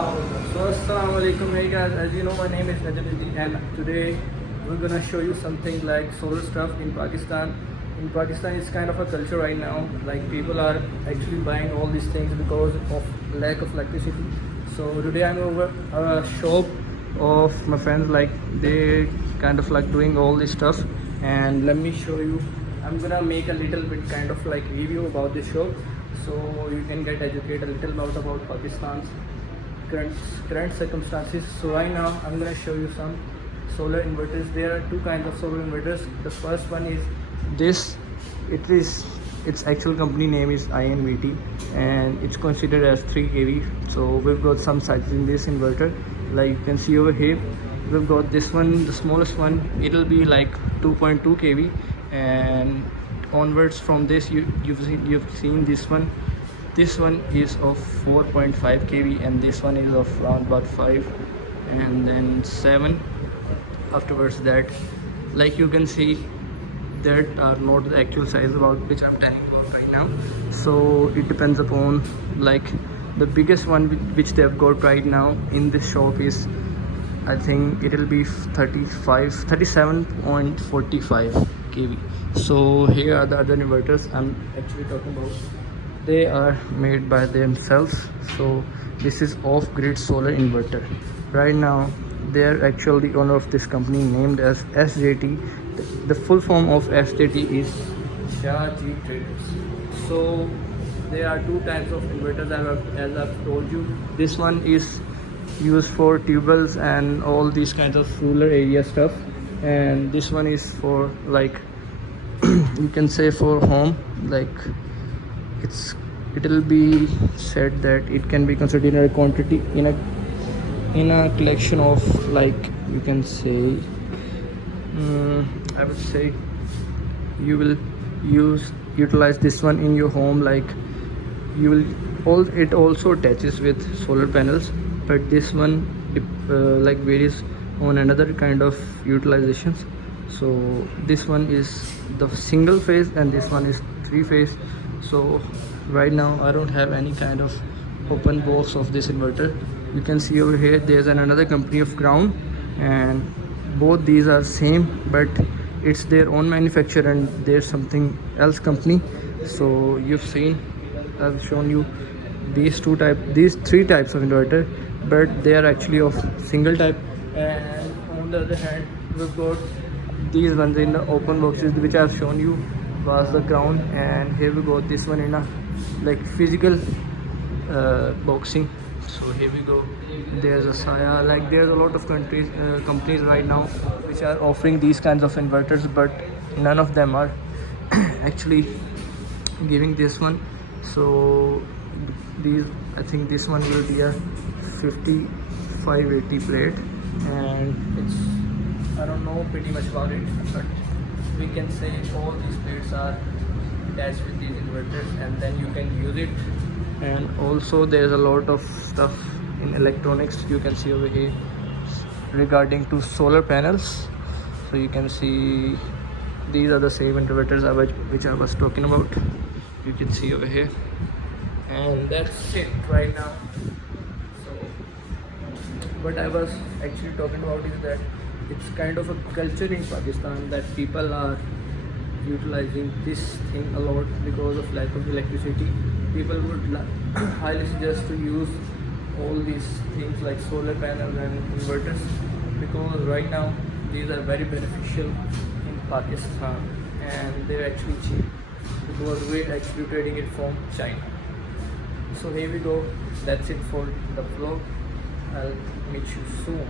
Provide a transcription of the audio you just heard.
So assalamu alaikum, hey guys, as you know my name is Najamuddin and today we're gonna show you something like solar stuff in Pakistan. In Pakistan it's kind of a culture right now, like people are actually buying all these things because of lack of electricity. So today I'm over a shop of my friends, like they kind of like doing all this stuff, and let me show you. I'm gonna make a little bit kind of like review about this shop so you can get educated a little about Pakistan's current circumstances. So right now I'm going to show you some solar inverters. There are two kinds of solar inverters. The first one is this. Its actual company name is INVT and it's considered as 3 kV. So we've got some sizes in this inverter, like you can see over here. We've got this one, the smallest one, it'll be like 2.2 kV, and onwards from this you've seen this one is of 4.5 kV, and this one is of around about 5, and then 7 afterwards. That, like you can see, that are not the actual size about which I'm telling you about right now. So it depends upon, like the biggest one which they've got right now in this shop is, I think it'll be 37.45 kV. So here are the other inverters I'm actually talking about. They are made by themselves. So this is off-grid solar inverter. Right now they're actually the owner of this company named as SJT. The full form of SJT is Shah G Traders. So there are two types of inverters, as I've told you. This one is used for tubules and all these kinds of rural area stuff, and this one is for, like you can say, for home. Like it'll be said that it can be considered in a quantity in a collection of, like you can say, I would say you will utilize this one in your home. Like it also attaches with solar panels, but this one like varies on another kind of utilizations. So this one is the single phase and this one is 3-phase. So right now I don't have any kind of open box of this inverter. You can see over here there's another company of Crown, and both these are same, but it's their own manufacturer and there's something else company. So you've seen, I've shown you these three types of inverter, but they are actually of single type. And on the other hand, we've got these ones in the open boxes, which I've shown you was the Crown, and here we got this one in a like physical boxing. So here we go, there's a Saya. Like there's a lot of companies right now which are offering these kinds of inverters, but none of them are actually giving this one. So I think this one will be a 5580 plate, and it's, I don't know pretty much about it, but we can say all these plates are attached with these inverters and then you can use it. And also there's a lot of stuff in electronics you can see over here regarding to solar panels. So you can see these are the same inverters which I was talking about. You can see over here, and that's it right now. So what I was actually talking about is that it's kind of a culture in Pakistan that people are utilizing this thing a lot because of lack of electricity. People would highly suggest to use all these things like solar panels and inverters, because right now these are very beneficial in Pakistan and they're actually cheap because we're actually trading it from China. So here we go, that's it for the vlog. I'll meet you soon.